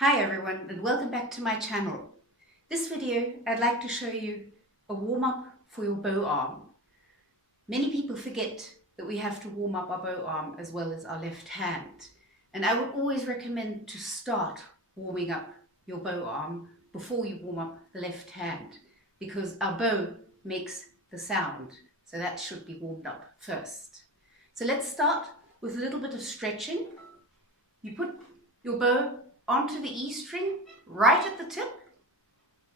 Hi everyone and welcome back to my channel. This video I'd like to show you a warm-up for your bow arm. Many people forget that we have to warm up our bow arm as well as our left hand, and I would always recommend to start warming up your bow arm before you warm up the left hand, because our bow makes the sound, so that should be warmed up first. So let's start with a little bit of stretching. You put your bow onto the E string right at the tip,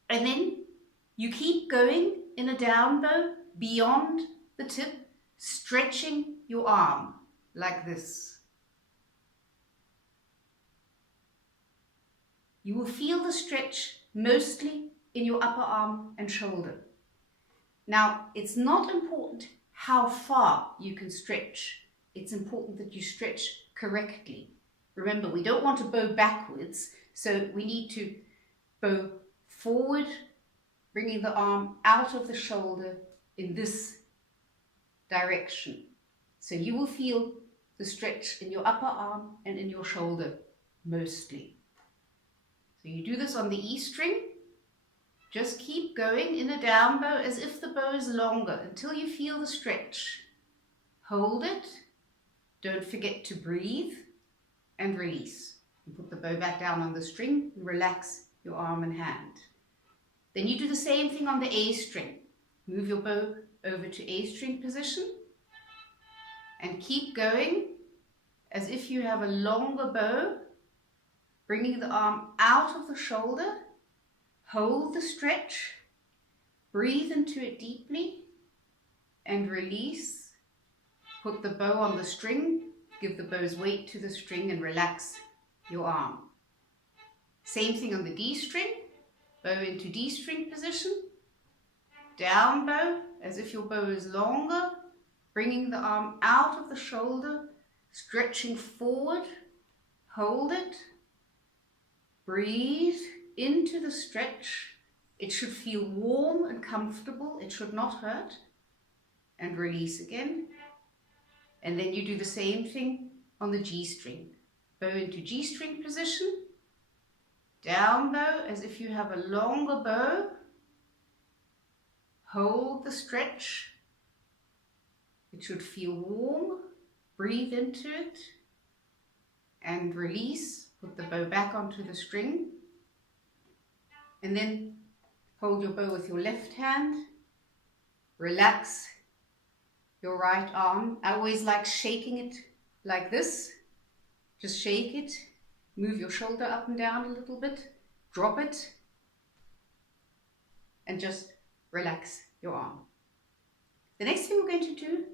and then you keep going in a down bow beyond the tip, stretching your arm like this. You will feel the stretch mostly in your upper arm and shoulder. Now, it's not important how far you can stretch. It's important that you stretch correctly. Remember, we don't want to bow backwards, so we need to bow forward, bringing the arm out of the shoulder in this direction. So you will feel the stretch in your upper arm and in your shoulder mostly. So you do this on the E string. Just keep going in a down bow as if the bow is longer until you feel the stretch. Hold it. Don't forget to breathe and release. You put the bow back down on the string and relax your arm and hand. Then you do the same thing on the A string. Move your bow over to A string position and keep going as if you have a longer bow, bringing the arm out of the shoulder. Hold the stretch, breathe into it deeply and release. Put the bow on the string, give the bow's weight to the string and relax your arm. Same thing on the D string, bow into D string position, down bow as if your bow is longer, bringing the arm out of the shoulder, stretching forward, hold it, breathe into the stretch. It should feel warm and comfortable, it should not hurt, and release again. And then you do the same thing on the G string. Bow into G string position, down bow as if you have a longer bow, hold the stretch. It should feel warm, breathe into it and release. Put the bow back onto the string and then hold your bow with your left hand, relax your right arm. I always like shaking it like this. Just shake it, move your shoulder up and down a little bit, drop it, and just relax your arm. The next thing we're going to do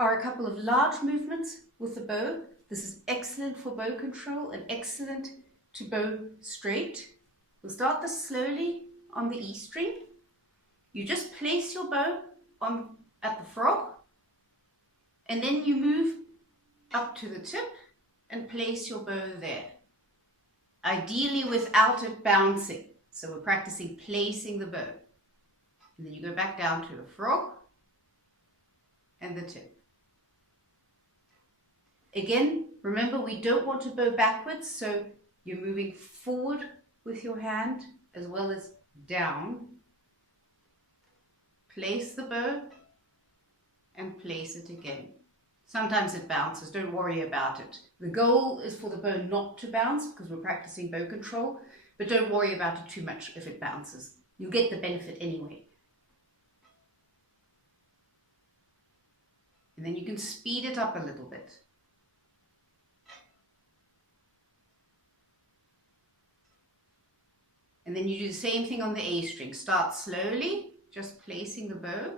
are a couple of large movements with the bow. This is excellent for bow control and excellent to bow straight. We'll start this slowly on the E string. You just place your bow at the frog, and then you move up to the tip and place your bow there. Ideally without it bouncing. So we're practicing placing the bow. And then you go back down to the frog and the tip. Again, remember we don't want to bow backwards, so you're moving forward with your hand as well as down. Place the bow and place it again. Sometimes it bounces, don't worry about it. The goal is for the bow not to bounce because we're practicing bow control, but don't worry about it too much if it bounces. You'll get the benefit anyway. And then you can speed it up a little bit. And then you do the same thing on the A string. Start slowly, just placing the bow.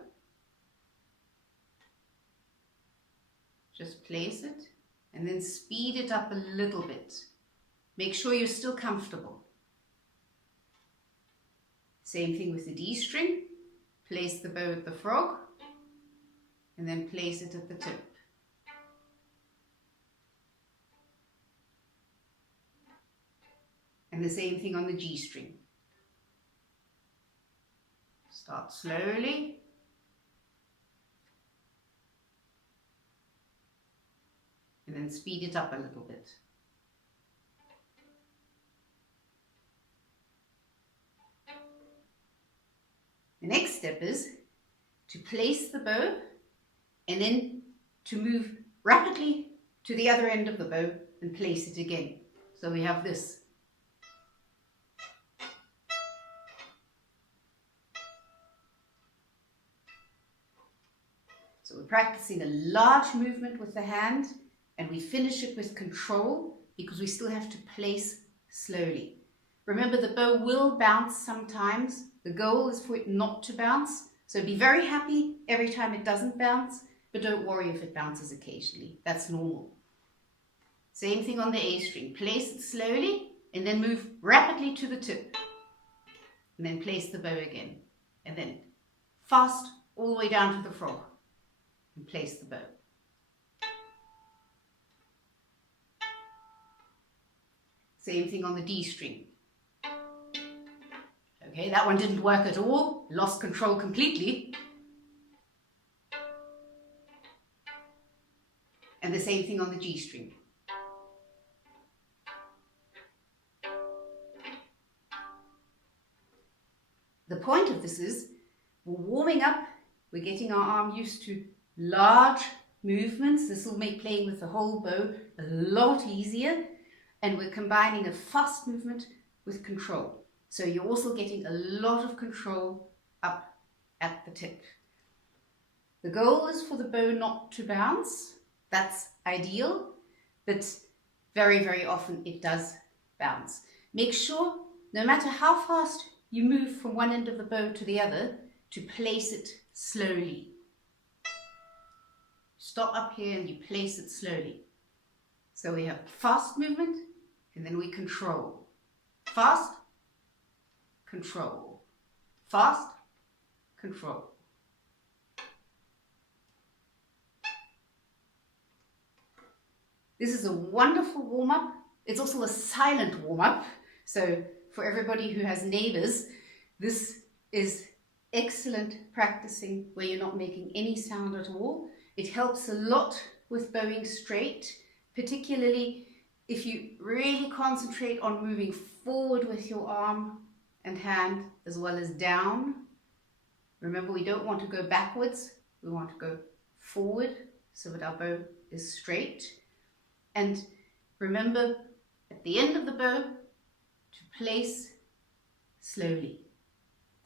Just place it and then speed it up a little bit. Make sure you're still comfortable. Same thing with the D string. Place the bow at the frog and then place it at the tip. And the same thing on the G string. Start slowly. And then speed it up a little bit. step is to place the bow and then to move rapidly to the other end of the bow and place it again. So we have this. So we're practicing a large movement with the hand, and we finish it with control because we still have to place slowly. Remember, the bow will bounce sometimes. The goal is for it not to bounce. So be very happy every time it doesn't bounce, but don't worry if it bounces occasionally. That's normal. Same thing on the A string. Place it slowly and then move rapidly to the tip. And then place the bow again. And then fast all the way down to the frog. And place the bow. Same thing on the D string. Okay, that one didn't work at all. Lost control completely. And the same thing on the G string. The point of this is we're warming up, we're getting our arm used to large movements. This will make playing with the whole bow a lot easier, and we're combining a fast movement with control. So you're also getting a lot of control up at the tip. The goal is for the bow not to bounce. That's ideal, but very, very often it does bounce. Make sure, no matter how fast you move from one end of the bow to the other, to place it slowly. Stop up here and you place it slowly. So we have fast movement and then we control. Fast, control. Fast, control. This is a wonderful warm-up. It's also a silent warm-up. So for everybody who has neighbors, this is excellent practicing where you're not making any sound at all. It helps a lot with bowing straight, particularly if you really concentrate on moving forward with your arm and hand as well as down. Remember, we don't want to go backwards, we want to go forward so that our bow is straight. And remember, at the end of the bow, to place slowly.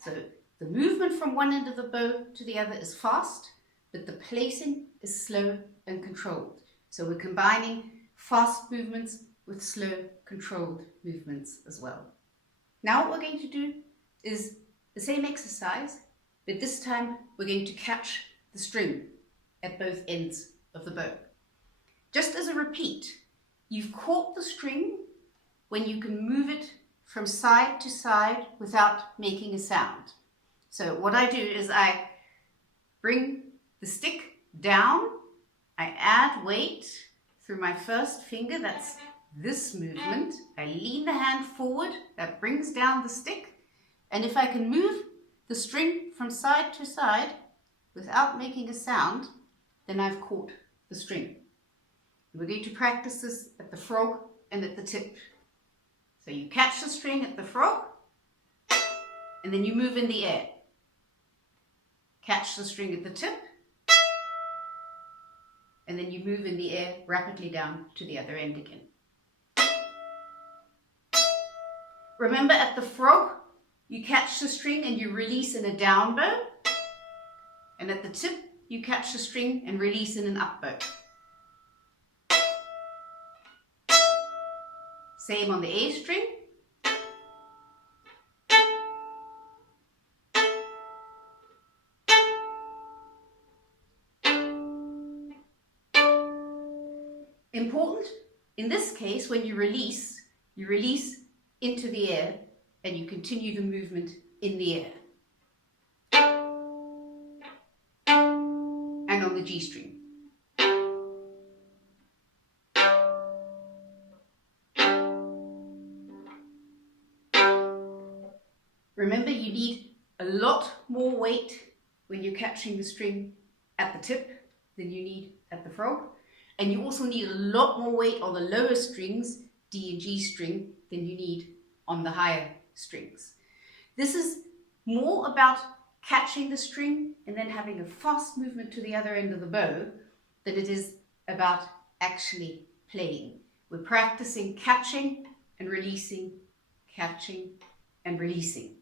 So the movement from one end of the bow to the other is fast, but the placing is slow and controlled. So we're combining fast movements with slow, controlled movements as well. Now what we're going to do is the same exercise, but this time we're going to catch the string at both ends of the bow. Just as a repeat, you've caught the string when you can move it from side to side without making a sound. So what I do is I bring the stick down, I add weight through my first finger, that's this movement. I lean the hand forward, that brings down the stick, and if I can move the string from side to side without making a sound, then I've caught the string. We're going to practice this at the frog and at the tip. So you catch the string at the frog, and then you move in the air. Catch the string at the tip, and then you move in the air rapidly down to the other end again. Remember, at the frog, you catch the string and you release in a down bow, and at the tip, you catch the string and release in an up bow. Same on the A string. Important, in this case, when you release into the air and you continue the movement in the air. And on the G string. Remember, you need a lot more weight when you're catching the string at the tip than you need at the frog. And you also need a lot more weight on the lower strings, D and G string, than you need on the higher strings. This is more about catching the string and then having a fast movement to the other end of the bow than it is about actually playing. We're practicing catching and releasing, catching and releasing.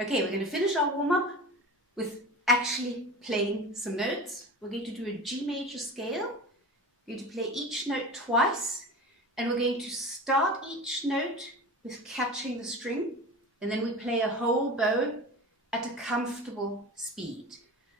Okay, we're going to finish our warm-up with actually playing some notes. We're going to do a G major scale. We're going to play each note twice, and we're going to start each note with catching the string, and then we play a whole bow at a comfortable speed.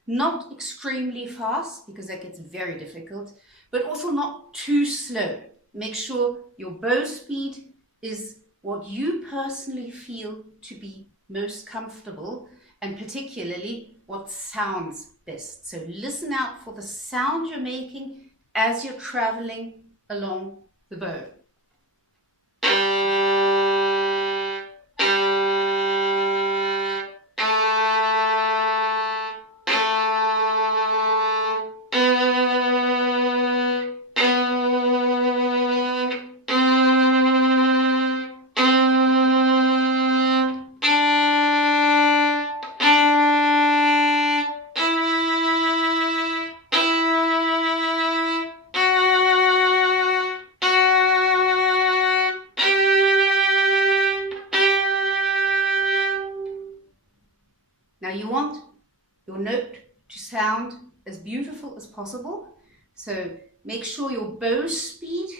Not extremely fast, because that gets very difficult, but also not too slow. Make sure your bow speed is what you personally feel to be most comfortable, and particularly what sounds best. So listen out for the sound you're making as you're traveling along the bow. Now you want your note to sound as beautiful as possible, so make sure your bow speed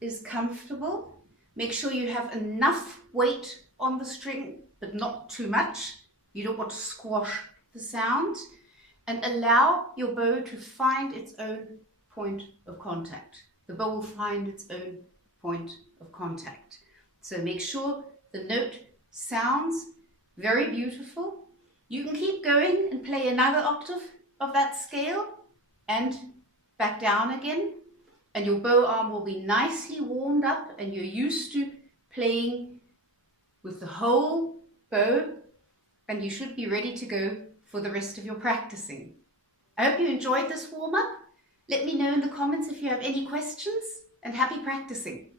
is comfortable. Make sure you have enough weight on the string, but not too much. You don't want to squash the sound, and allow your bow to find its own point of contact. The bow will find its own point of contact. So make sure the note sounds very beautiful. You can keep going and play another octave of that scale and back down again, and your bow arm will be nicely warmed up and you're used to playing with the whole bow, and you should be ready to go for the rest of your practicing. I hope you enjoyed this warm-up. Let me know in the comments if you have any questions, and happy practicing.